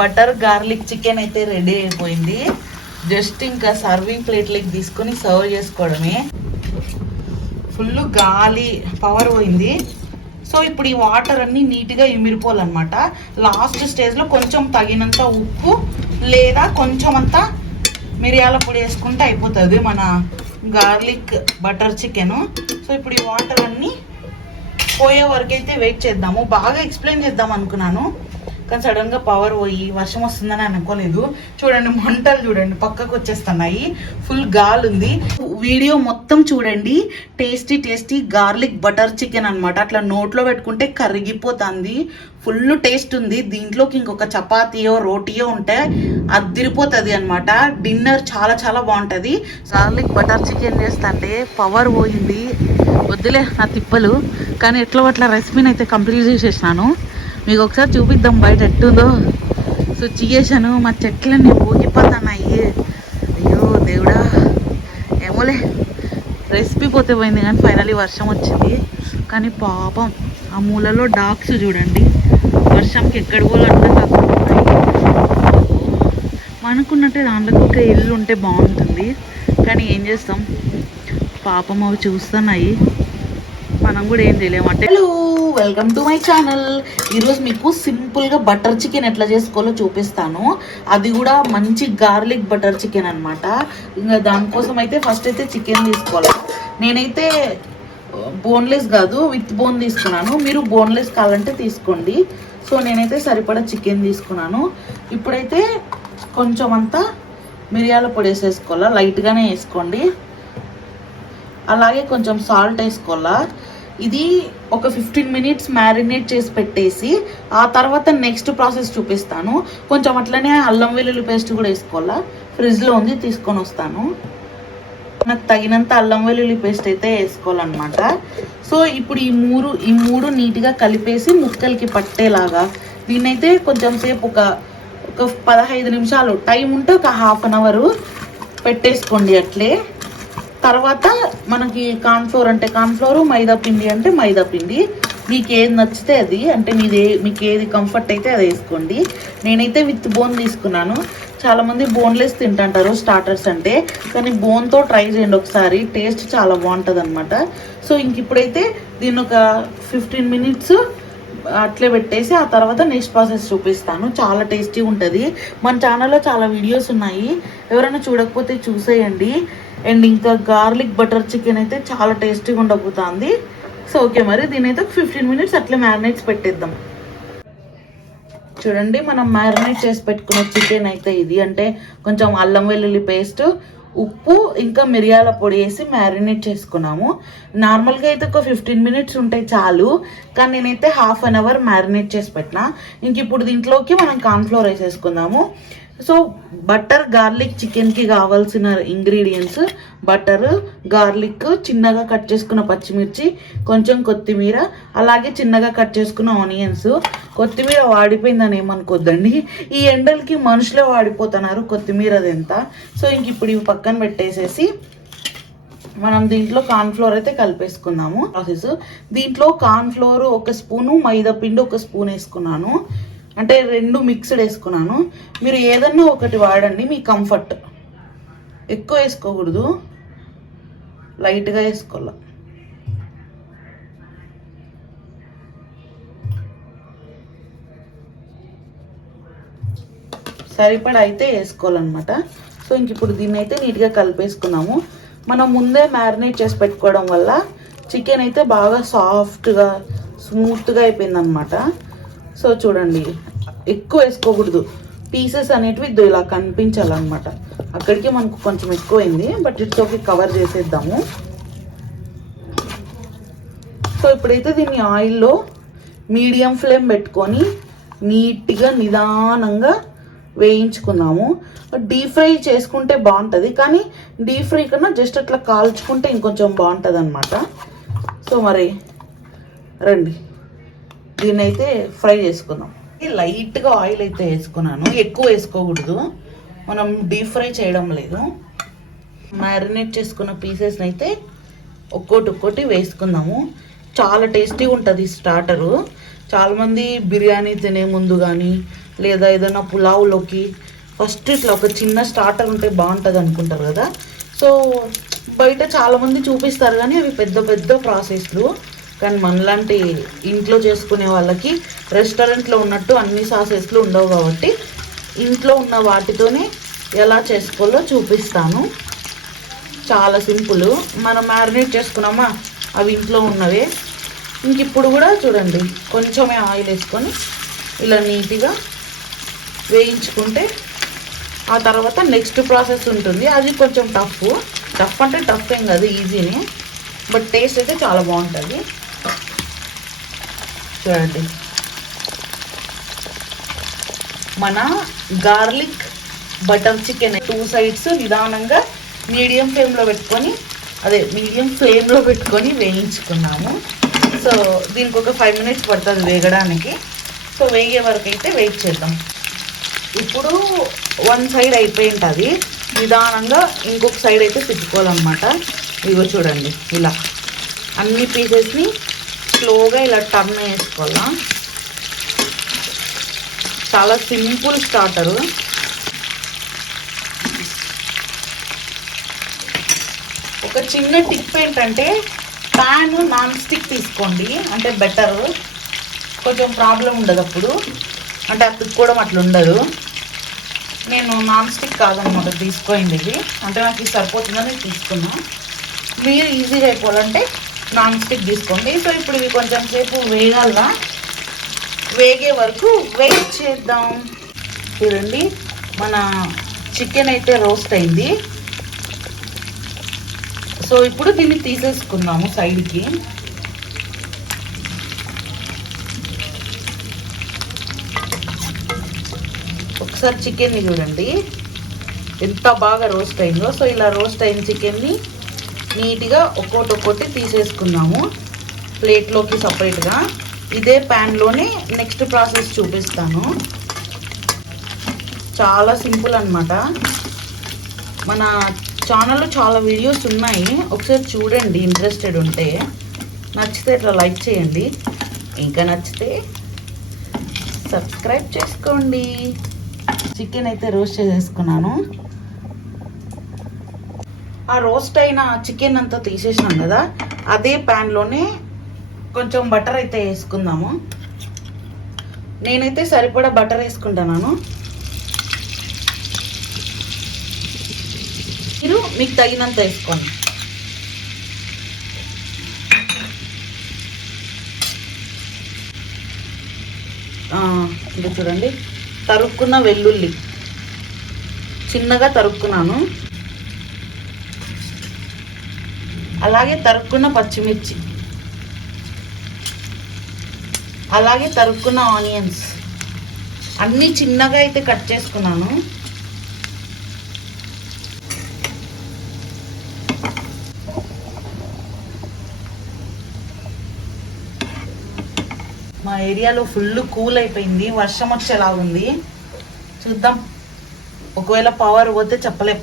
Butter garlic chicken అయితే ready అయిపోయింది. Just ఇంకా సర్వింగ్ ప్లేట్లోకి తీసుకొని సర్వ్ చేసుకోవడమే. ఫుల్ గాలి పవర్ పోయింది. సో ఇప్పుడు ఈ వాటర్ అన్ని నీట్గా ఇమిరిపోవాలన్నమాట లాస్ట్ స్టేజ్లో కొంచెం తగినంత ఉప్పు లేదా కొంచెం అంతా మిరియాల పొడి వేసుకుంటే అయిపోతుంది మన గార్లిక్ బటర్ చికెన్. సో ఇప్పుడు ఈ వాటర్ అన్ని పోయే వరకు అయితే వెయిట్ చేద్దాము. బాగా ఎక్స్ప్లెయిన్ చేద్దాం అనుకున్నాను. కానీ సడన్గా పవర్ పోయి వర్షం వస్తుందని అనుకోలేదు. చూడండి మంటలు చూడండి పక్కకు వచ్చేస్తున్నాయి. ఫుల్ గాలి ఉంది. వీడియో మొత్తం చూడండి. Tasty tasty garlic butter chicken అన్నమాట. అట్లా నోట్లో పెట్టుకుంటే కరిగిపోతుంది. ఫుల్ టేస్ట్ ఉంది. దీంట్లోకి ఇంకొక చపాతీయో రోటీయో ఉంటే అదిరిపోతుంది అనమాట డిన్నర్ చాలా చాలా బాగుంటుంది. గార్లిక్ బటర్ చికెన్ చేస్తుంటే పవర్ పోయింది. వద్దులే నా తిప్పలు. కానీ ఎట్లా అట్లా రెసిపీని అయితే కంప్లీట్ చేసేసినాను. మీకు ఒకసారి చూపిద్దాం బయట ఎట్టుందో. సిచ్యుయేషను మా చెట్లన్నీ ఊగిపోతున్నాయి. అయ్యో దేవుడా. ఏమోలే. రెసిపీ పోతే పోయింది కానీ ఫైనలీ వర్షం వచ్చింది. కానీ పాపం ఆ మూలలో డాగ్స్ చూడండి. వర్షంకి ఎక్కడ కూడా అర్థం అనుకున్నట్టే దాంట్లో ఒక ఇల్లు ఉంటే బాగుంటుంది. కానీ ఏం చేస్తాం? పాపం అవి చూస్తున్నాయి. మనం కూడా ఏం చేయలేము. అంటే hello welcome to my channel ఈరోజు మీకు సింపుల్గా బటర్ చికెన్ ఎట్లా చేసుకోవాలో చూపిస్తాను. అది కూడా మంచి గార్లిక్ బటర్ చికెన్ అనమాట ఇంకా దానికోసం అయితే ఫస్ట్ అయితే చికెన్ తీసుకోవాలి. నేనైతే బోన్లెస్ కాదు విత్ బోన్ తీసుకున్నాను. మీరు బోన్లెస్ కావాలంటే తీసుకోండి. సో నేనైతే సరిపడా చికెన్ తీసుకున్నాను. ఇప్పుడైతే కొంచెం అంతా మిరియాల పొడి వేసేసుకోవాలా. లైట్గానే వేసుకోండి. అలాగే కొంచెం సాల్ట్ వేసుకోవాలా. ఇది ఒక ఫిఫ్టీన్ మినిట్స్ మ్యారినేట్ చేసి పెట్టేసి ఆ తర్వాత నెక్స్ట్ ప్రాసెస్ చూపిస్తాను. కొంచెం అట్లనే అల్లం వెల్లుల్లి పేస్ట్ కూడా వేసుకోవాలా? ఫ్రిడ్జ్లో ఉంది తీసుకొని వస్తాను. నాకు తగినంత అల్లం వెల్లుల్లి పేస్ట్ అయితే వేసుకోవాలన్నమాట. సో ఇప్పుడు ఈ మూడు ఈ మూడు నీట్గా కలిపేసి ముక్కలకి పట్టేలాగా దీన్నైతే కొంచెం సేపు ఒక ఒక పదహైదు నిమిషాలు టైం ఉంటే ఒక హాఫ్ అన్ అవర్ పెట్టేసుకోండి అట్లే. తర్వాత మనకి కార్న్ఫ్లోర్ అంటే కార్న్ఫ్లోర్ మైదా పిండి అంటే మైదా పిండి. మీకు ఏది నచ్చితే అది అంటే మీది మీకు ఏది కంఫర్ట్ అయితే అది వేసుకోండి. నేనైతే విత్ బోన్ తీసుకున్నాను. చాలామంది బోన్లెస్ తింటుంటారు స్టార్టర్స్ అంటే కానీ బోన్తో ట్రై చేయండి ఒకసారి. టేస్ట్ చాలా బాగుంటుంది అనమాట సో ఇంక ఇప్పుడైతే దీన్ని ఒక ఫిఫ్టీన్ మినిట్స్ అట్లే పెట్టేసి ఆ తర్వాత నెక్స్ట్ ప్రాసెస్ చూపిస్తాను. చాలా టేస్టీ ఉంటుంది. మన ఛానల్లో చాలా వీడియోస్ ఉన్నాయి. ఎవరైనా చూడకపోతే చూసేయండి. అండ్ ఇంకా గార్లిక్ బటర్ చికెన్ అయితే చాలా టేస్టీగా ఉండబోతుంది. సో ఓకే మరి దీని అయితే ఫిఫ్టీన్ మినిట్స్ అట్లా మ్యారినేట్స్ పెట్టేద్దాం. చూడండి మనం మ్యారినేట్ చేసి పెట్టుకున్న చికెన్ అయితే ఇది. అంటే కొంచెం అల్లం వెల్లుల్లి పేస్ట్ ఉప్పు ఇంకా మిరియాల పొడి వేసి మ్యారినేట్ చేసుకున్నాము. నార్మల్గా అయితే ఒక ఫిఫ్టీన్ మినిట్స్ ఉంటే చాలు కానీ నేనైతే హాఫ్ అన్ అవర్ మ్యారినేట్ చేసి పెట్టిన. ఇంక ఇప్పుడు దీంట్లోకి మనం కార్న్ఫ్లోర్ వేసేసుకుందాము. సో బటర్ గార్లిక్ చికెన్కి కావాల్సిన ఇంగ్రీడియంట్స్ బటర్ గార్లిక్ చిన్నగా కట్ చేసుకున్న పచ్చిమిర్చి కొంచెం కొత్తిమీర అలాగే చిన్నగా కట్ చేసుకున్న ఆనియన్స్. కొత్తిమీర వాడిపోయిందని ఏమనుకోద్దండి. ఈ ఎండలకి మనుషులే వాడిపోతున్నారు కొత్తిమీర ఎంత సో ఇంక ఇప్పుడు ఇవి పక్కన పెట్టేసేసి మనం దీంట్లో కార్న్ఫ్లోర్ అయితే కలిపేసుకుందాము. ప్రాసెస్ దీంట్లో కార్న్ఫ్లోర్ ఒక స్పూను మైదా పిండి ఒక స్పూన్ వేసుకున్నాను. అంటే రెండు మిక్స్డ్ వేసుకున్నాను. మీరు ఏదన్నా ఒకటి వాడండి మీ కంఫర్ట్ ఎక్కువ వేసుకోకూడదు. లైట్గా వేసుకోవాలి. సరిపడా అయితే వేసుకోవాలన్నమాట. సో ఇంక ఇప్పుడు దీన్ని అయితే నీట్గా కలిపేసుకున్నాము. మనం ముందే మ్యారినేట్ చేసి పెట్టుకోవడం వల్ల చికెన్ అయితే బాగా సాఫ్ట్గా స్మూత్గా అయిపోయిందనమాట సో చూడండి ఎక్కువ వేసుకోకూడదు. పీసెస్ అనేటివి ఇలా కనిపించాలన్నమాట. అక్కడికి మనకు కొంచెం ఎక్కువైంది బట్ ఇట్స్ ఓకే కవర్ చేసేద్దాము. సో ఇప్పుడైతే దీన్ని ఆయిల్లో మీడియం ఫ్లేమ్ పెట్టుకొని నీట్గా నిదానంగా వేయించుకుందాము. డీప్ ఫ్రై చేసుకుంటే బాగుంటుంది కానీ డీప్ ఫ్రై కన్నా జస్ట్ అట్లా కాల్చుకుంటే ఇంకొంచెం బాగుంటుంది అనమాట సో మరి రండి. దీన్ని అయితే ఫ్రై చేసుకుందాం. లైట్గా ఆయిల్ అయితే వేసుకున్నాను. ఎక్కువ వేసుకోకూడదు. మనం డీప్ ఫ్రై చేయడం లేదు. మ్యారినేట్ చేసుకున్న పీసెస్ని అయితే ఒక్కోటి ఒక్కోటి వేసుకుందాము. చాలా టేస్టీగా ఉంటుంది స్టార్టరు. చాలామంది బిర్యానీ తినే ముందు కానీ లేదా ఏదైనా పులావులోకి ఫస్ట్ ఇట్లా ఒక చిన్న స్టార్టర్ ఉంటే బాగుంటుంది అనుకుంటారు కదా. సో బయట చాలామంది చూపిస్తారు కానీ అవి పెద్ద పెద్ద ప్రాసెస్లు. కానీ మనలాంటి ఇంట్లో చేసుకునే వాళ్ళకి రెస్టారెంట్లో ఉన్నట్టు అన్ని సాసెస్లు ఉండవు కాబట్టి ఇంట్లో ఉన్న వాటితోనే ఎలా చేసుకోవాలో చూపిస్తాను. చాలా సింపుల్. మనం మ్యారినేట్ చేసుకున్నామా? అవి ఇంట్లో ఉన్నవే. ఇంక ఇప్పుడు కూడా చూడండి కొంచెమే ఆయిల్ వేసుకొని ఇలా నీట్గా వేయించుకుంటే ఆ తర్వాత నెక్స్ట్ ప్రాసెస్ ఉంటుంది. అది కొంచెం టఫ్. టఫ్ అంటే టఫ్ ఏం కాదు ఈజీనే బట్ టేస్ట్ అయితే చాలా బాగుంటుంది. చూడండి. మన garlic butter chicken two sides నిదానంగా మీడియం ఫ్లేమ్లో పెట్టుకొని అదే మీడియం ఫ్లేమ్లో పెట్టుకొని వేయించుకున్నాము. సో దీనికి ఒక ఫైవ్ మినిట్స్ పడుతుంది వేగడానికి. సో వేగే వరకు అయితే వెయిట్ చేద్దాం. ఇప్పుడు వన్ సైడ్ అయిపోయి ఉంటుంది నిదానంగా ఇంకొక సైడ్ అయితే తిప్పుకోవాలన్నమాట. ఇగో చూడండి ఇలా. అన్ని పీసెస్ని స్లోగా ఇలా టర్న్ వేసుకోవాలా? చాలా సింపుల్ స్టార్టరు. ఒక చిన్న టిప్ ఏంటంటే ప్యాన్ నాన్ స్టిక్ తీసుకోండి అంటే బెటర్. కొంచెం ప్రాబ్లం ఉండదు అప్పుడు. అంటే అప్పుడు కూడా అట్లా ఉండదు. నేను నాన్ స్టిక్ కాదనమాట తీసుకోయింది ఇది అంటే నాకు ఇది సరిపోతుందని తీసుకున్నా. మీరు ఈజీగా అయిపోవాలంటే నాన్ స్టిక్ తీసుకోండి. సో ఇప్పుడు ఇవి కొంచెం సేపు వేగాల వేగే వరకు వెయిట్ చేద్దాం. చూడండి మన చికెన్ అయితే రోస్ట్ అయింది. సో ఇప్పుడు దీన్ని తీసేసుకుందాము సైడ్కి. ఒకసారి చికెన్ని చూడండి. ఎంత బాగా రోస్ట్ అయిందో. సో ఇలా రోస్ట్ అయిన చికెన్ని నీట్గా ఒక్కోటి ఒక్కోటి తీసేసుకున్నాము. ప్లేట్లోకి సపరేట్గా. ఇదే ప్యాన్లోనే నెక్స్ట్ ప్రాసెస్ చూపిస్తాను. చాలా సింపుల్ అనమాట మన ఛానల్లో చాలా వీడియోస్ ఉన్నాయి. ఒకసారి చూడండి ఇంట్రెస్టెడ్ ఉంటే. నచ్చితే ఇట్లా లైక్ చేయండి. ఇంకా నచ్చితే సబ్స్క్రైబ్ చేసుకోండి. చికెన్ అయితే రోస్ట్ చేసేసుకున్నాను. ఆ రోస్ట్ అయిన చికెన్ అంతా తీసేసినాం కదా అదే ప్యాన్లోనే కొంచెం బటర్ అయితే వేసుకుందాము. నేనైతే సరిపడా బటర్ వేసుకుంటున్నాను మీరు మీకు తగినంత వేసుకోండి. ఇది చూడండి తరుక్కున్న వెల్లుల్లి. చిన్నగా తరుక్కున్నాను. అలాగే తరుక్కున్న పచ్చిమిర్చి. అలాగే తరుక్కున్న ఆనియన్స్. అన్నీ చిన్నగా అయితే కట్ చేసుకున్నాను. మా ఏరియాలో ఫుల్ కూల్ అయిపోయింది. వర్షం వచ్చేలా ఉంది చూద్దాం. ఒకవేళ పవర్ పోతే చెప్పలేం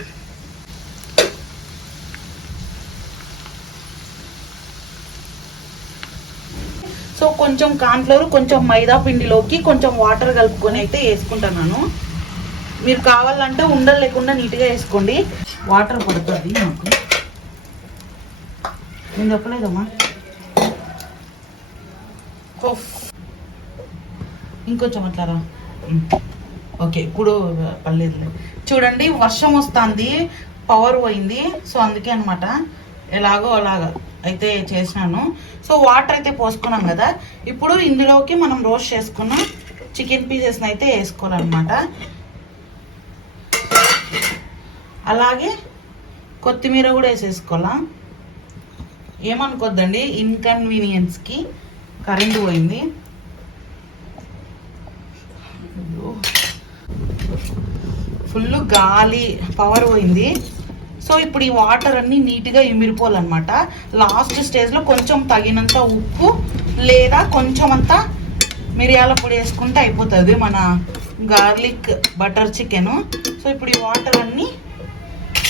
సో కొంచెం కాన్ఫ్లవర్ కొంచెం మైదా పిండిలోకి కొంచెం వాటర్ కలుపుకొని అయితే వేసుకుంటున్నాను మీరు కావాలంటే ఉండలు లేకుండా నీట్గా వేసుకోండి. వాటర్ పడుతుంది నాకు నేను చెప్పలేదమ్మా. ఇంకొంచెం అట్లారా ఓకే ఇప్పుడు పర్లేదులే. చూడండి వర్షం వస్తుంది పవర్ పోయింది. సో అందుకే అనమాట ఎలాగో అలాగా. అయితే చేసినాను. సో వాటర్ అయితే పోసుకున్నాం కదా. ఇప్పుడు ఇందులోకి మనం రోస్ట్ చేసుకున్న చికెన్ పీసెస్ని అయితే వేసుకోవాలన్నమాట. అలాగే కొత్తిమీర కూడా వేసేసుకోవాలా? ఏమనుకోద్దండి? ఇన్కన్వీనియన్స్కి కరెంట్ పోయింది. ఫుల్ గాలి పవర్ పోయింది. సో ఇప్పుడు ఈ వాటర్ అన్ని నీట్గా ఇమిరిపోవాలన్నమాట. లాస్ట్ స్టేజ్లో కొంచెం తగినంత ఉప్పు లేదా కొంచెం అంతా మిరియాల పొడి వేసుకుంటే అయిపోతుంది మన గార్లిక్ బటర్ చికెన్. సో ఇప్పుడు ఈ వాటర్ అన్ని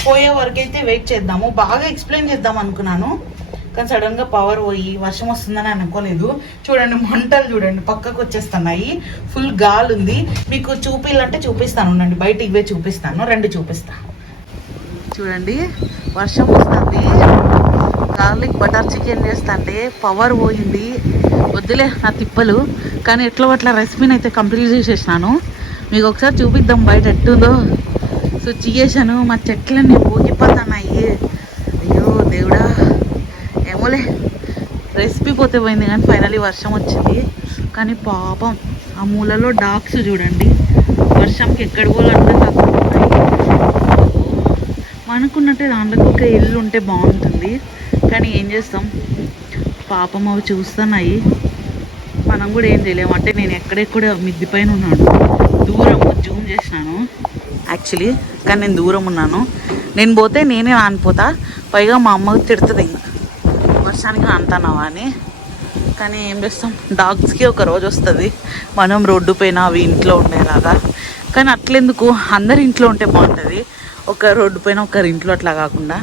పోయే వరకు అయితే వెయిట్ చేద్దాము. బాగా ఎక్స్ప్లెయిన్ చేద్దాం అనుకున్నాను. కానీ సడన్గా పవర్ పోయి వర్షం వస్తుందని అనుకోలేదు. చూడండి మంటలు చూడండి పక్కకు వచ్చేస్తున్నాయి. ఫుల్ గాలి ఉంది మీకు చూపిల్లంటే చూపిస్తాను. ఉండండి. బయట ఇవే చూపిస్తాను. రెండు చూపిస్తాను చూడండి వర్షం వస్తుంది. గార్లిక్ బటర్ చికెన్ చేస్తుంటే పవర్ పోయింది. వద్దులే నా తిప్పలు కానీ ఎట్లా అట్లా రెసిపీని అయితే కంప్లీట్ చేసేసినాను. మీకు ఒకసారి చూపిద్దాం బయట ఎట్టుందో. సో చేసాను మా చెట్లన్నీ పోగిపోతున్నాయి అయ్యో దేవుడా. ఏమోలే. రెసిపీ పోతే పోయింది కానీ ఫైనలీ వర్షం వచ్చింది. కానీ పాపం ఆ మూలలో డాగ్స్ చూడండి. వర్షంకి ఎక్కడ పోవాలంటే అనుకున్నట్టే దాంట్లో ఒక ఇల్లు ఉంటే బాగుంటుంది. కానీ ఏం చేస్తాం? పాపం అవి చూస్తున్నాయి. మనం కూడా ఏం చేయలేము అంటే నేను ఎక్కడెక్కడ మిద్ది పైన ఉన్నాను. దూరం జూమ్ చేసినాను యాక్చువల్లీ. కానీ నేను దూరం ఉన్నాను. నేను పోతే నేనే రానిపోతా. పైగా మా అమ్మ తిడుతుంది. ఇంకా వర్షానికి నానుతున్నావా అని. కానీ ఏం చేస్తాం? డాగ్స్కి ఒక రోజు వస్తుంది. మనం రోడ్డు పైన అవి ఇంట్లో ఉండేలాగా. కానీ అట్లెందుకు? అందరి ఇంట్లో ఉంటే బాగుంటుంది. ఒక రోడ్డు పైన ఒకరి ఇంట్లో అట్లా కాకుండా.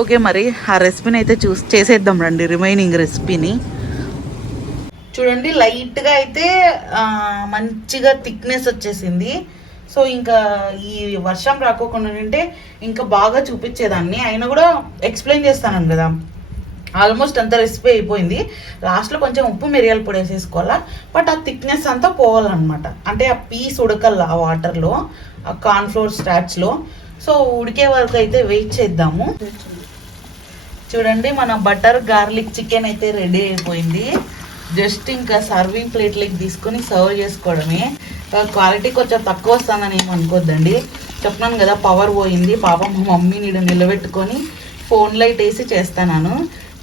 ఓకే మరి ఆ రెసిపీని అయితే చూస్ చేసేద్దాం రండి రిమైనింగ్ రెసిపీని. చూడండి లైట్గా అయితే మంచిగా థిక్నెస్ వచ్చేసింది. సో ఇంకా ఈ వర్షం రాకోకుండా ఉంటే ఇంకా బాగా చూపించేదాన్ని. అయినా కూడా ఎక్స్ప్లెయిన్ చేస్తాను కదా. ఆల్మోస్ట్ అంత రెసిపీ అయిపోయింది. లాస్ట్లో కొంచెం ఉప్పు మిరియాల పొడి వేసేసుకోవాలా. బట్ ఆ థిక్నెస్ అంతా పోవాలన్నమాట. అంటే ఆ పీస్ ఉడకల్లా ఆ వాటర్లో. కార్న్ఫ్లోర్ స్టాచ్లో సో ఉడికే వరకు అయితే వెయిట్ చేద్దాము. చూడండి మన బటర్ గార్లిక్ చికెన్ అయితే రెడీ అయిపోయింది. జస్ట్ ఇంకా సర్వింగ్ ప్లేట్లకి తీసుకొని సర్వ్ చేసుకోవడమే. క్వాలిటీ కొంచెం తక్కువ వస్తుందని ఏం అనుకోద్దండి. చెప్తున్నాను కదా పవర్ పోయింది. పాపం మా మమ్మీని ఈడ నిలబెట్టుకొని ఫోన్ లైట్ వేసి చేస్తాను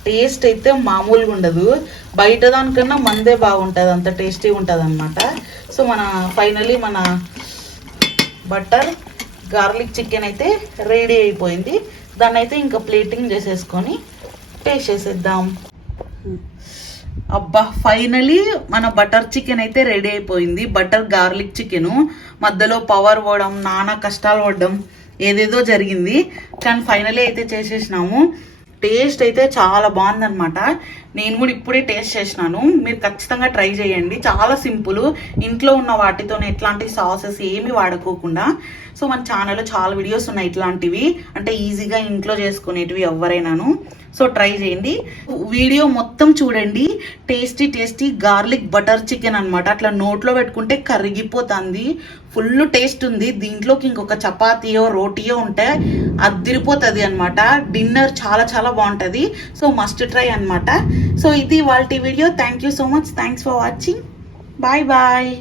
టేస్ట్ అయితే మామూలుగా ఉండదు. బయట దానికన్నా మందే బాగుంటుంది. అంత టేస్టీ ఉంటుంది అనమాట సో మన ఫైనలీ మన బటర్ గార్లిక్ చికెన్ అయితే రెడీ అయిపోయింది. దాన్ని అయితే ఇంకా ప్లేటింగ్ చేసేసుకొని టేస్ట్ చేసేద్దాం. అబ్బా ఫైనలీ మన బటర్ చికెన్ అయితే రెడీ అయిపోయింది. Butter garlic chicken. మధ్యలో పవర్ పోవడం నానా కష్టాలు పడడం ఏదేదో జరిగింది. కానీ ఫైనలీ అయితే చేసేసినాము. టేస్ట్ అయితే చాలా బాగుందనమాట నేను కూడా ఇప్పుడే టేస్ట్ చేసినాను. మీరు ఖచ్చితంగా ట్రై చేయండి. చాలా సింపుల్. ఇంట్లో ఉన్న వాటితోనే ఎట్లాంటి సాసెస్ ఏమి వాడుకోకుండా. సో మన ఛానల్లో చాలా వీడియోస్ ఉన్నాయి ఇట్లాంటివి. అంటే ఈజీగా ఇంట్లో చేసుకునేటివి ఎవరైనాను సో ట్రై చేయండి. వీడియో మొత్తం చూడండి. Tasty tasty garlic butter chicken అన్నమాట. అట్లా నోట్లో పెట్టుకుంటే కరిగిపోతుంది. ఫుల్ టేస్ట్ ఉంది. దీంట్లోకి ఇంకొక చపాతీయో రోటీయో ఉంటే అదిరిపోతుంది అనమాట డిన్నర్ చాలా చాలా బాగుంటుంది. సో మస్ట్ ట్రై అన్నమాట. సో ఇది వాళ్ళ video. Thank you so much thanks for watching bye bye